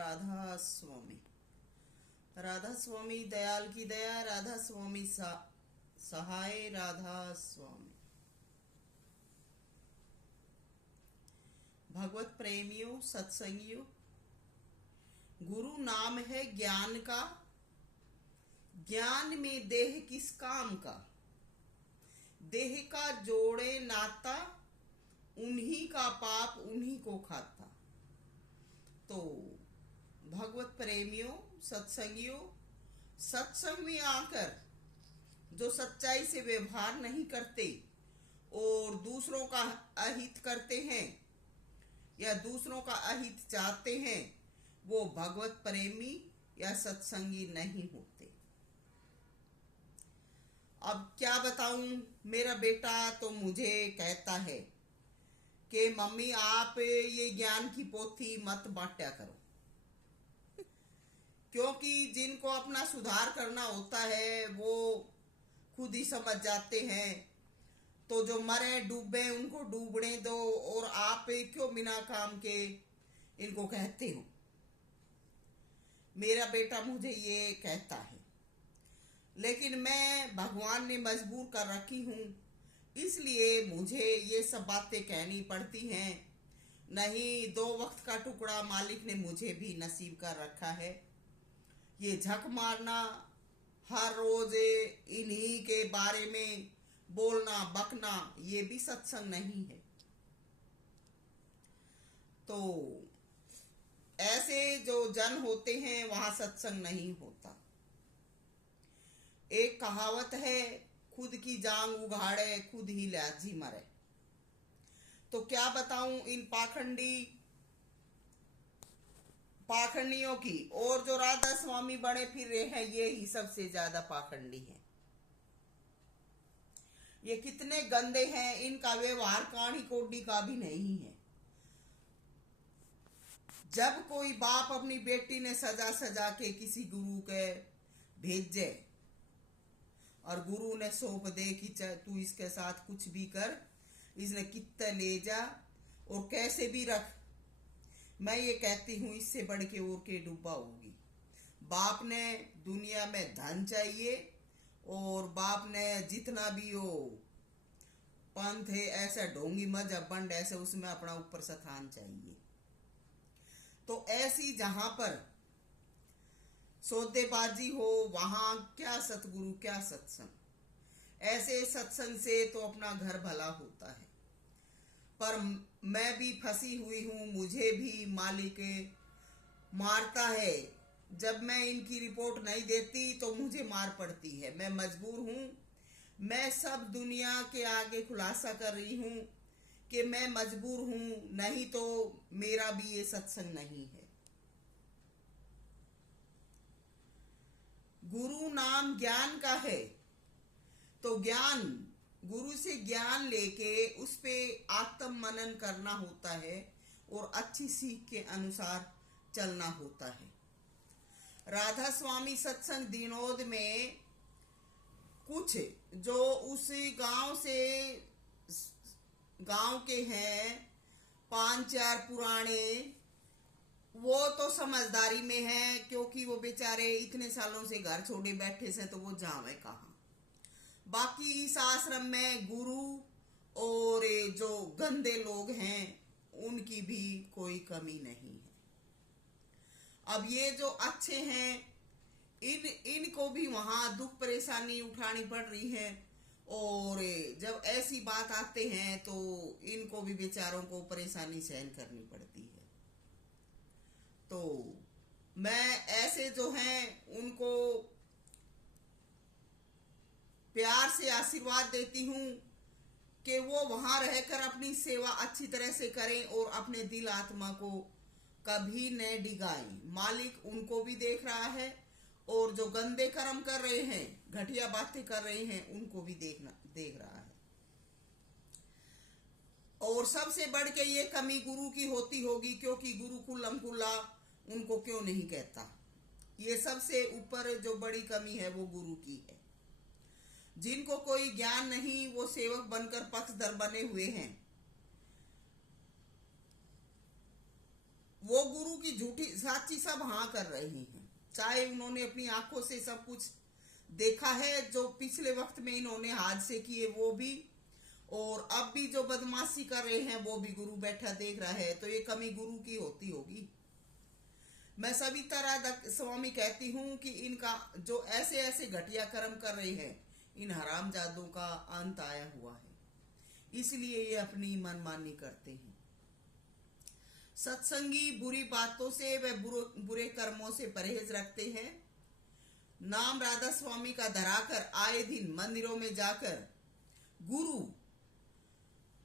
राधा स्वामी। राधा स्वामी दयाल की दया, राधा स्वामी सहाय, राधा स्वामी। भगवत प्रेमियों, सत्संगियों, गुरु नाम है ज्ञान का। ज्ञान में देह किस काम का, देह का जोड़े नाता, उन्हीं का पाप उन्हीं को खाता। तो भगवत प्रेमियों, सत्संगियों, सत्संग में आकर जो सच्चाई से व्यवहार नहीं करते और दूसरों का अहित करते हैं या दूसरों का अहित चाहते हैं, वो भगवत प्रेमी या सत्संगी नहीं होते। अब क्या बताऊं, मेरा बेटा तो मुझे कहता है कि मम्मी आप ये ज्ञान की पोथी मत बांटा करो, क्योंकि जिनको अपना सुधार करना होता है वो खुद ही समझ जाते हैं। तो जो मरे डूबे उनको डूबने दो, और आप क्यों बिना काम के इनको कहते हो। मेरा बेटा मुझे ये कहता है, लेकिन मैं भगवान ने मजबूर कर रखी हूं, इसलिए मुझे ये सब बातें कहनी पड़ती हैं। नहीं, 2 वक्त का टुकड़ा मालिक ने मुझे भी नसीब कर रखा है। ये झक मारना, हर रोज इन्हीं के बारे में बोलना बकना, ये भी सत्संग नहीं है। तो ऐसे जो जन होते हैं वहां सत्संग नहीं होता। एक कहावत है, खुद की जांग उघाड़े खुद ही लाजी मरे। तो क्या बताऊं इन पाखंडियों की, और जो राधा स्वामी बड़े फिर रहे हैं ये ही सबसे ज्यादा पाखंडी हैं। ये कितने गंदे हैं, इनका व्यवहार काणी कोडी का भी नहीं है। जब कोई बाप अपनी बेटी ने सजा सजा के किसी गुरु के भेजे और गुरु ने सौंप दे कि तू इसके साथ कुछ भी कर, इसने कितना ले जा और कैसे भी रख, मैं ये कहती हूं इससे बढ़ के और के डूबा होगी। बाप ने दुनिया में धन चाहिए, और बाप ने जितना भी हो पंथ है, ऐसा ढोंगी मजहब बंड ऐसे उसमें अपना ऊपर स्थान चाहिए। तो ऐसी जहां पर सौदेबाजी हो वहां क्या सतगुरु क्या सत्संग। ऐसे सत्संग से तो अपना घर भला होता है, पर मैं भी फंसी हुई हूं, मुझे भी मालिक मारता है। जब मैं इनकी रिपोर्ट नहीं देती तो मुझे मार पड़ती है। मैं मजबूर हूं, मैं सब दुनिया के आगे खुलासा कर रही हूं कि मैं मजबूर हूं, नहीं तो मेरा भी ये सत्संग नहीं है। गुरु नाम ज्ञान का है, तो ज्ञान गुरु से ज्ञान लेके उस पे आत्म मनन करना होता है और अच्छी सीख के अनुसार चलना होता है। राधा स्वामी सत्संग दिनोद में कुछ जो उस गांव के हैं 5-4 पुराने, वो तो समझदारी में है, क्योंकि वो बेचारे इतने सालों से घर छोड़े बैठे से, तो वो जावे कहाँ। बाकी इस आश्रम में गुरु और जो गंदे लोग हैं उनकी भी कोई कमी नहीं है। अब ये जो अच्छे हैं इनको भी वहां दुख परेशानी उठानी पड़ रही है, और जब ऐसी बात आते हैं तो इनको भी बेचारों को परेशानी सहन करनी पड़ती है। तो मैं ऐसे जो हैं उनको प्यार से आशीर्वाद देती हूं कि वो वहां रहकर अपनी सेवा अच्छी तरह से करें और अपने दिल आत्मा को कभी न डिगाएं। मालिक उनको भी देख रहा है, और जो गंदे कर्म कर रहे हैं, घटिया बातें कर रहे हैं, उनको भी देख रहा है। और सबसे बढ़ के ये कमी गुरु की होती होगी, क्योंकि गुरु कुल्लम कुल्ला उनको क्यों नहीं कहता। ये सबसे ऊपर जो बड़ी कमी है वो गुरु की है। जिनको कोई ज्ञान नहीं वो सेवक बनकर पक्षधर बने हुए हैं। वो गुरु की झूठी साची सब हाँ कर रही हैं, चाहे उन्होंने अपनी आंखों से सब कुछ देखा है, जो पिछले वक्त में इन्होंने हादसे किए वो भी, और अब भी जो बदमाशी कर रहे हैं वो भी गुरु बैठा देख रहा है, तो ये कमी गुरु की होती होगी। मैं सविता राधा स्वामी कहती हूँ कि इनका जो ऐसे ऐसे घटिया कर्म कर रहे हैं, इन हरामजादों का अंत आया हुआ है, इसलिए ये अपनी मनमानी करते हैं। सत्संगी बुरी बातों से व बुरे कर्मों से परहेज रखते हैं। नाम राधा स्वामी का धराकर आए दिन मंदिरों में जाकर गुरु,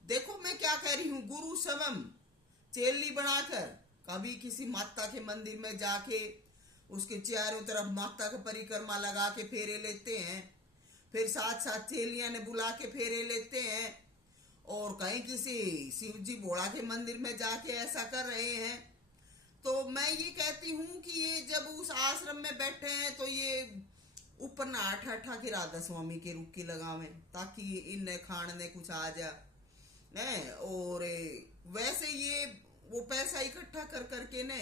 देखो मैं क्या कह रही हूं, गुरु स्वयं चेली बनाकर कभी किसी माता के मंदिर में जाके उसके चारों तरफ माता का परिक्रमा लगा के फेरे लेते हैं, फिर साथ साथ चेलियां ने बुला के फेरे लेते हैं, और कहीं किसी शिव जी भोला के मंदिर में जाके ऐसा कर रहे हैं। तो मैं ये कहती हूँ कि ये जब उस आश्रम में बैठे हैं तो ये ऊपर ना आठा के राधा स्वामी के रुक की लगावे, ताकि इन खान ने कुछ आ जा है, और वैसे ये वो पैसा इकट्ठा कर करके ने,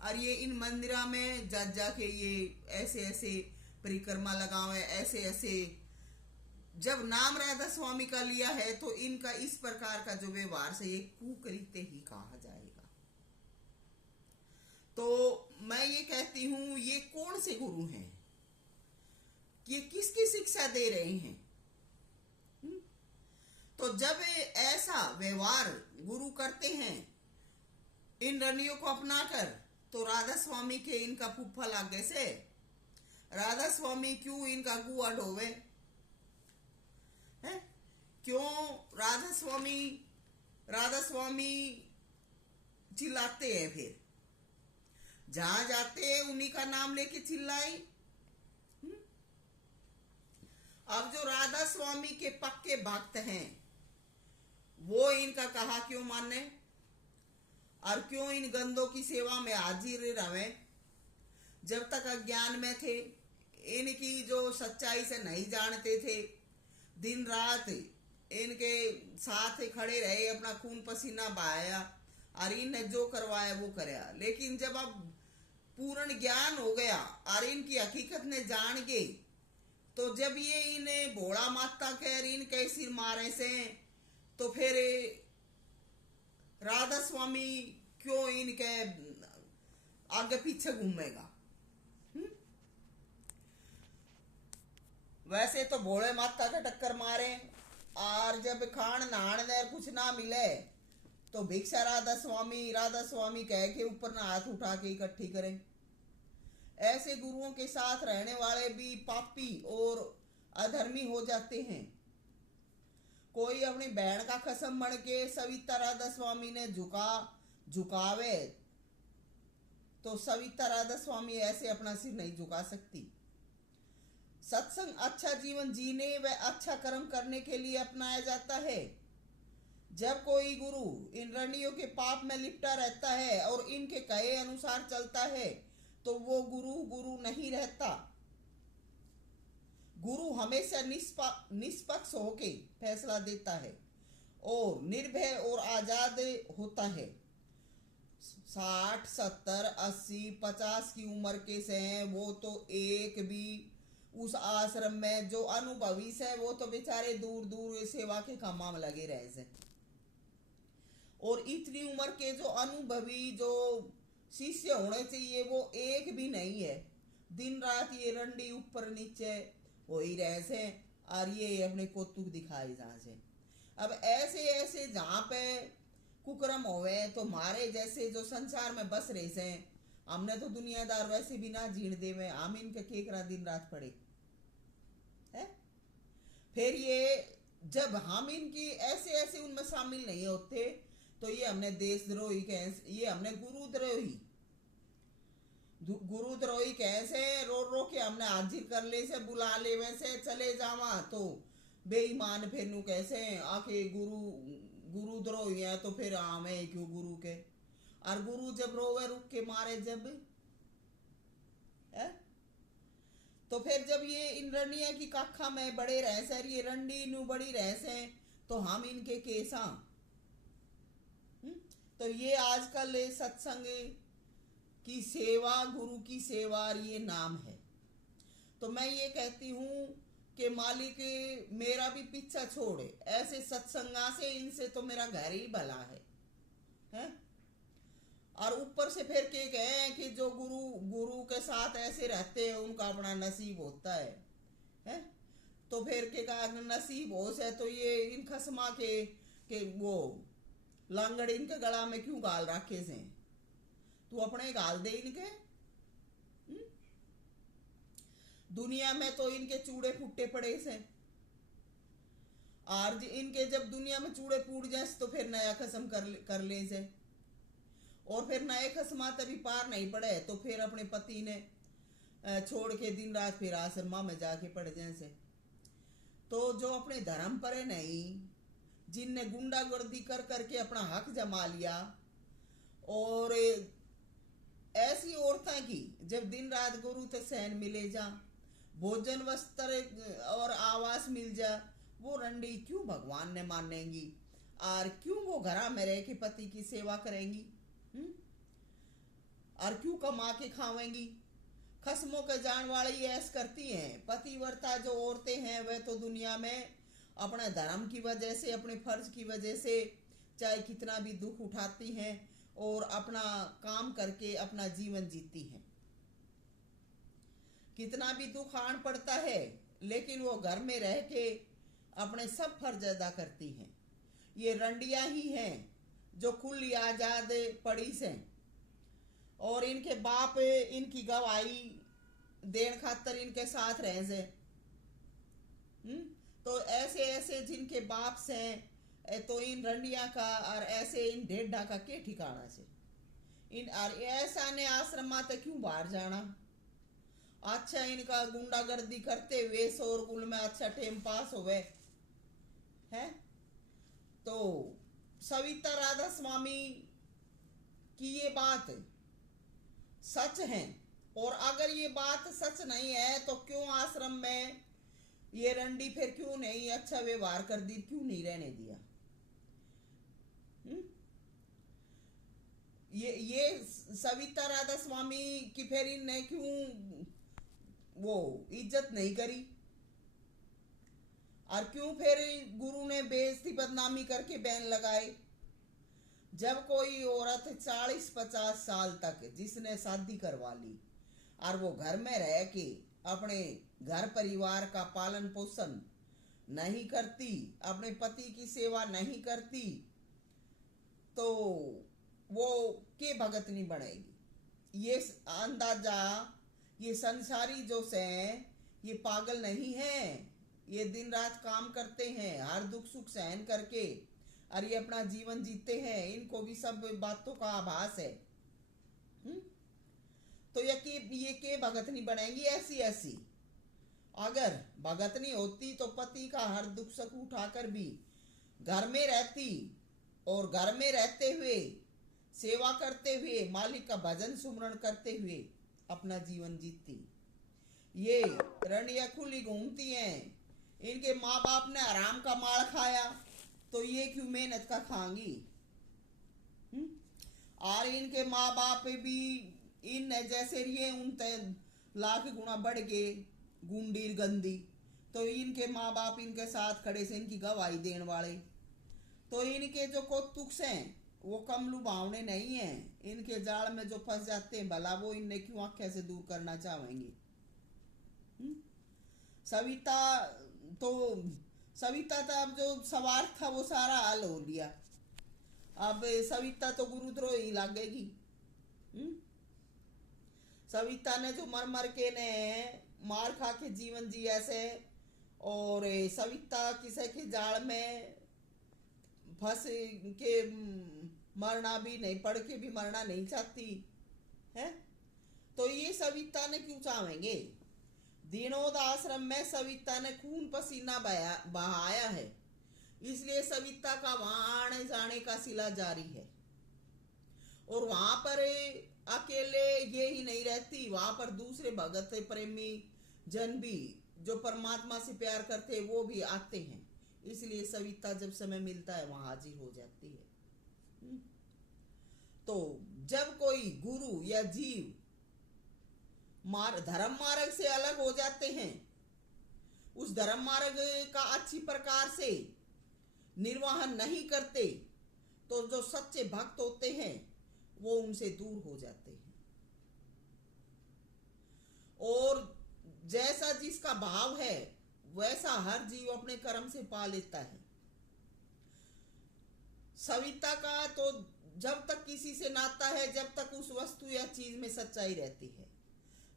और ये इन मंदिरा में जा जाके ये ऐसे ऐसे परिक्रमा लगावे, ऐसे ऐसे। जब नाम राधा स्वामी का लिया है तो इनका इस प्रकार का जो व्यवहार से ये कुकरीते ही कहा जाएगा। तो मैं ये कहती हूं, ये कौन से गुरु हैं, ये किसकी शिक्षा दे रहे हैं? तो जब ऐसा व्यवहार गुरु करते हैं इन रणियों को अपनाकर, तो राधा स्वामी के इनका फूफा लागे से राधा स्वामी क्यों इनका गुआ ढोवे है? क्यों राधा स्वामी चिल्लाते हैं, फिर जहां जाते हैं उन्हीं का नाम लेके चिल्लाई। अब जो राधा स्वामी के पक्के भक्त हैं वो इनका कहा क्यों माने, और क्यों इन गंदों की सेवा में हाजिर रहे? जब तक अज्ञान में थे, इनकी जो सच्चाई से नहीं जानते थे, दिन रात इनके साथ खड़े रहे, अपना खून पसीना बहाया, और इन्हें जो करवाया वो कराया। लेकिन जब अब पूर्ण ज्ञान हो गया और इनकी हकीकत ने जान गए, तो जब ये इन्हें भोला माता कह इनके सिर मारे से, तो फिर राधा स्वामी क्यों इनके आगे पीछे घूमेगा? वैसे तो भोले माता का टक्कर मारे, और जब खान नहान ने कुछ ना मिले तो भिक्षा राधा स्वामी कह के ऊपर ना हाथ उठा के इकट्ठी करें। ऐसे गुरुओं के साथ रहने वाले भी पापी और अधर्मी हो जाते हैं। कोई अपनी बहन का कसम बन के सविता राधा स्वामी ने झुकावे, तो सविता राधा स्वामी ऐसे अपना सिर नहीं झुका सकती। सत्संग अच्छा जीवन जीने व अच्छा कर्म करने के लिए अपनाया जाता है। जब कोई गुरु इन रणियों के पाप में लिपटा रहता है और इनके कहे अनुसार चलता है, तो वो गुरु नहीं रहता। गुरु हमेशा निष्पक्ष होके फैसला देता है और निर्भय और आजाद होता है। 60, 70, 80, 50 की उम्र के से हैं वो तो एक भी उस आश्रम में जो अनुभवी है वो तो बेचारे दूर दूर सेवा के कामा में लगे रहे से, और इतनी उम्र के जो अनुभवी जो शिष्य होने चाहिए वो एक भी नहीं है। दिन रात ये रंडी ऊपर नीचे हो ही रहे से, और ये अपने कौतुक दिखाए जहाँ से। अब ऐसे ऐसे जहाँ पे कुकर्म होवे, तो मारे जैसे जो संसार में बस रहे से, हमने तो दुनियादार वैसे भी ना जीण देवे, हम इनके केकरा दिन रात पड़े है। फिर ये जब हम इनकी ऐसे ऐसे उनमें शामिल नहीं होते, तो ये हमने देशद्रोही कैसे, ये हमने गुरुद्रोही कैसे रो के हमने हाजिर कर ले से, बुला ले वैसे चले जावा, तो बेईमान फिर नु कैसे आके गुरुद्रोही है, तो फिर हमें क्यों गुरु के, और गुरु जब रोवे रुक के मारे जब है, तो फिर जब ये इन रणिया की काखा में बड़े रह से, ये रंडी नु बड़ी रह से, तो हम इनके केसा। तो ये आजकल सत्संग सेवा, गुरु की सेवा, ये नाम है। तो मैं ये कहती हूँ कि मालिक मेरा भी पीछा छोड़े, ऐसे सत्संगा से इनसे तो मेरा घर ही भला है? और ऊपर से फिर के कहे कि जो गुरु के साथ ऐसे रहते हैं उनका अपना नसीब होता है? तो फिर के का नसीब हो से तो ये इन खसमा के वो लांगड़ इनके गला में क्यों गाल रखे से? तू अपने गाल दे इनके। दुनिया में तो इनके चूड़े फुट्टे पड़े से, और इनके जब दुनिया में चूड़े फूट जाए तो फिर नया खसम कर ले से, और फिर नए खसमा तभी पार नहीं पड़े तो फिर अपने पति ने छोड़ के दिन रात फिर आश्रमा में जाके पड़ जाए से। तो जो अपने धर्म पर नहीं, जिनने गुंडागर्दी कर करके अपना हक जमा लिया, और ऐसी औरतें की जब दिन रात गुरु तक सहन मिले जा, भोजन वस्त्र और आवास मिल जा, वो रंडी क्यों भगवान ने मानेंगी? और क्यों वो घरा में रह के पति की सेवा करेंगी? और क्यों कमा के खावेंगी? खस्मों के जान वाली ऐस करती हैं। पतिव्रता जो औरतें हैं वह तो दुनिया में अपने धर्म की वजह से, अपने फर्ज की वजह से चाहे कितना भी दुख उठाती हैं और अपना काम करके अपना जीवन जीती हैं। कितना भी दुख आन पड़ता है लेकिन वो घर में रह के अपने सब फर्ज अदा करती हैं। ये रंडिया ही हैं जो खुली आजाद पड़ी से, और इनके बाप इनकी गवाही देन खातर इनके साथ रहे से। तो ऐसे ऐसे जिनके बाप से तो इन रंडिया का और ऐसे इन ढेढ़ा का के ठिकाना से इन और ऐसा ने आश्रमा तक क्यों बाहर जाना? अच्छा इनका गुंडागर्दी करते हुए शोरगुल में अच्छा टाइम पास होवे है। तो सविता राधा स्वामी की ये बात सच है, और अगर ये बात सच नहीं है तो क्यों आश्रम में ये रंडी फिर क्यों नहीं अच्छा व्यवहार कर दी, क्यों नहीं रहने दिया? ये सविता राधा स्वामी की फिर इनने क्यों वो इज्जत नहीं करी, और क्यों फिर गुरु ने बेइज्जती बदनामी करके बैन लगाए? जब कोई औरत 40-50 साल तक जिसने शादी करवा ली और वो घर में रह के अपने घर परिवार का पालन पोषण नहीं करती, अपने पति की सेवा नहीं करती, तो वो के भगत नहीं बनेगी? ये अंदाजा ये संसारी जो से ये पागल नहीं है, ये दिन रात काम करते हैं हर दुख सुख सहन करके, और ये अपना जीवन जीते हैं। इनको भी सब बातों का आभास है। तो ये के भगत नहीं बनेंगी? ऐसी अगर भगत नहीं होती तो पति का हर दुख सुख उठाकर भी घर में रहती, और घर में रहते हुए सेवा करते हुए मालिक का भजन सुमरण करते हुए अपना जीवन जीती। ये रंडिया खुली घूमती हैं। इनके माँ बाप ने आराम का माल खाया तो ये क्यों मेहनत का खाएंगी? और इनके माँ बाप भी इन जैसे ये उन लाख गुना बढ़ गए गुंडी गंदी, तो इनके माँ बाप इनके साथ खड़े से इनकी गवाही देने वाले, तो इनके जो कौतुक हैं वो कम लुभावने नहीं है। इनके जाल में जो फंस जाते हैं भला वो इन्हें क्यों आंखें से दूर करना चाहेंगे? सविता तो अब जो सवार था वो सारा हल हो लिया। अब सविता तो गुरुद्रोही लगेगी। सविता ने जो मर मर के ने मार खा के जीवन जिया से, और सविता किसी के जाल में फंस के मरना भी नहीं, पढ़ के भी मरना नहीं चाहती है। तो ये सविता ने क्यों चाहेंगे? दीनोद आश्रम में सविता ने खून पसीना बहाया है, इसलिए सविता का वहां आने जाने का सिला जारी है। और वहां पर अकेले ये ही नहीं रहती, वहां पर दूसरे भगत प्रेमी जन भी जो परमात्मा से प्यार करते वो भी आते हैं, इसलिए सविता जब समय मिलता है वहां हाजिर हो जाती है। तो जब कोई गुरु या जीव धर्म मार्ग से अलग हो जाते हैं, उस धर्म मार्ग का अच्छी प्रकार से निर्वहन नहीं करते, तो जो सच्चे भक्त होते हैं वो उनसे दूर हो जाते हैं। और जैसा जिसका भाव है वैसा हर जीव अपने कर्म से पा लेता है। सविता का तो जब तक किसी से नाता है, जब तक उस वस्तु या चीज में सच्चाई रहती है।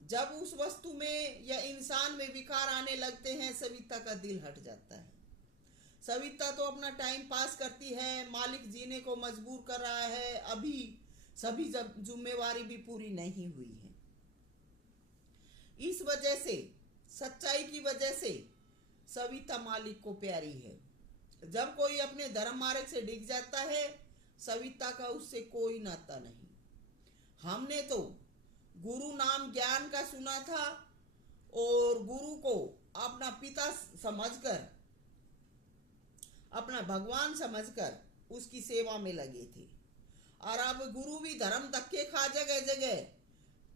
जब उस वस्तु में या इंसान में विकार आने लगते हैं, सविता का दिल हट जाता है। सविता तो अपना टाइम पास करती है, मालिक जीने को मजबूर कर रहा है, अभी सभी जिम्मेवारी भी पूरी नहीं हुई है। इस वजह से, सच्चाई की वजह से सविता मालिक को प्यारी है। जब कोई अपने धर्म मार्ग से डिग जाता है, सविता का उससे कोई नाता नहीं। हमने तो गुरु नाम ज्ञान का सुना था और गुरु को अपना पिता समझकर, अपना भगवान समझकर उसकी सेवा में लगे थे। और अब गुरु भी धर्म धक्के खा जगह जगह,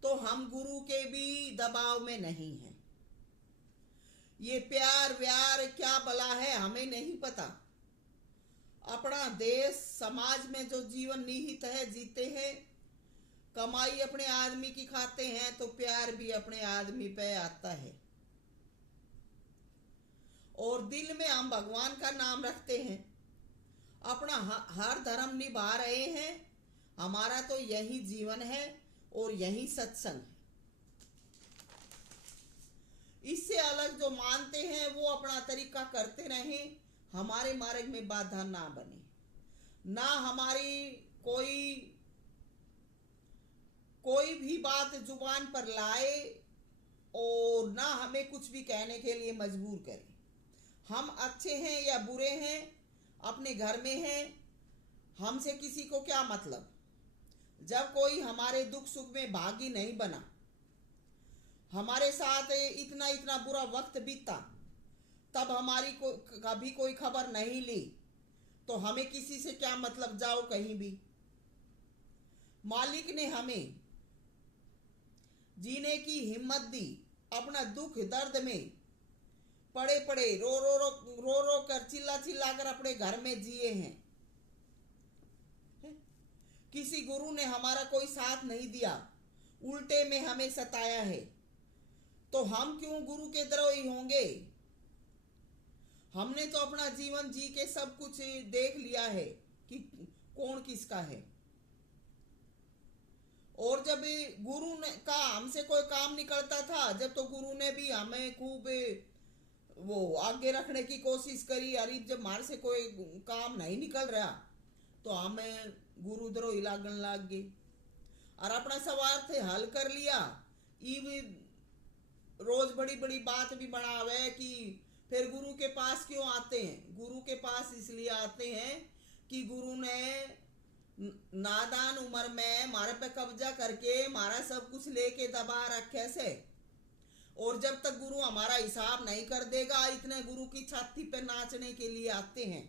तो हम गुरु के भी दबाव में नहीं हैं। ये प्यार व्यार क्या भला है हमें नहीं पता। अपना देश समाज में जो जीवन निहित है जीते हैं। कमाई अपने आदमी की खाते हैं तो प्यार भी अपने आदमी पे आता है। और दिल में हम भगवान का नाम रखते हैं, अपना हर धर्म निभा रहे हैं। हमारा तो यही जीवन है और यही सत्संग है। इससे अलग जो मानते हैं वो अपना तरीका करते रहें, हमारे मार्ग में बाधा ना बने। ना हमारी कोई भी बात जुबान पर लाए और ना हमें कुछ भी कहने के लिए मजबूर करे। हम अच्छे हैं या बुरे हैं, अपने घर में हैं, हमसे किसी को क्या मतलब। जब कोई हमारे दुख सुख में भागी नहीं बना, हमारे साथ इतना इतना बुरा वक्त बीता, तब हमारी कभी कोई खबर नहीं ली, तो हमें किसी से क्या मतलब, जाओ कहीं भी। मालिक ने हमें जीने की हिम्मत दी। अपना दुख दर्द में पड़े पड़े रो रो कर चिल्ला चिल्ला कर अपने घर में जिए हैं। किसी गुरु ने हमारा कोई साथ नहीं दिया, उल्टे में हमें सताया है, तो हम क्यों गुरु के द्रोही होंगे। हमने तो अपना जीवन जी के सब कुछ देख लिया है कि कौन किसका है। और जब गुरु ने का हमसे कोई काम निकलता था, जब तो गुरु ने भी हमें खूब वो आगे रखने की कोशिश करी। अरे जब हमारे से कोई काम नहीं निकल रहा तो हमें गुरुद्रोही लागन लाग गए और अपना स्वार्थ हल कर लिया। रोज बड़ी बड़ी बात भी बनावे कि फिर गुरु के पास क्यों आते हैं। गुरु के पास इसलिए आते हैं कि गुरु ने नादान उम्र में हमारे पे कब्जा करके हमारा सब कुछ लेके दबा रखे से, और जब तक गुरु हमारा हिसाब नहीं कर देगा, इतने गुरु की छाती पे नाचने के लिए आते हैं।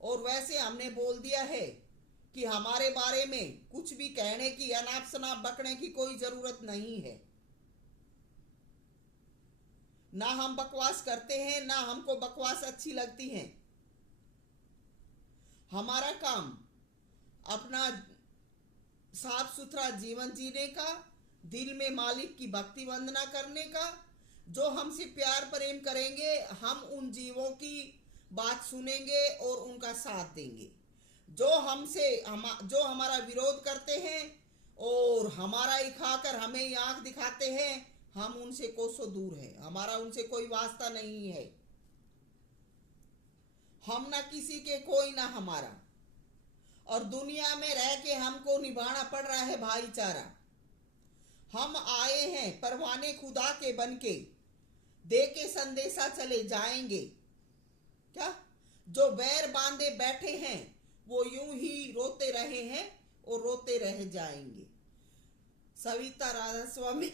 और वैसे हमने बोल दिया है कि हमारे बारे में कुछ भी कहने की, अनाप शनाप बकने की कोई जरूरत नहीं है। ना हम बकवास करते हैं, ना हमको बकवास अच्छी लगती है। हमारा काम अपना साफ सुथरा जीवन जीने का, दिल में मालिक की भक्ति वंदना करने का। जो हमसे प्यार प्रेम करेंगे, हम उन जीवों की बात सुनेंगे और उनका साथ देंगे। जो हमारा विरोध करते हैं और हमारा ही खाकर हमें ही आंख दिखाते हैं, हम उनसे कोसों दूर है। हमारा उनसे कोई वास्ता नहीं है। हम ना किसी के, कोई ना हमारा। और दुनिया में रह के हमको निभाना पड़ रहा है भाईचारा। हम आए हैं परवाने खुदा के बनके, दे के संदेशा चले जाएंगे। क्या जो बैर बांधे बैठे हैं वो यूं ही रोते रहे हैं और रोते रह जाएंगे। सविता राधा स्वामी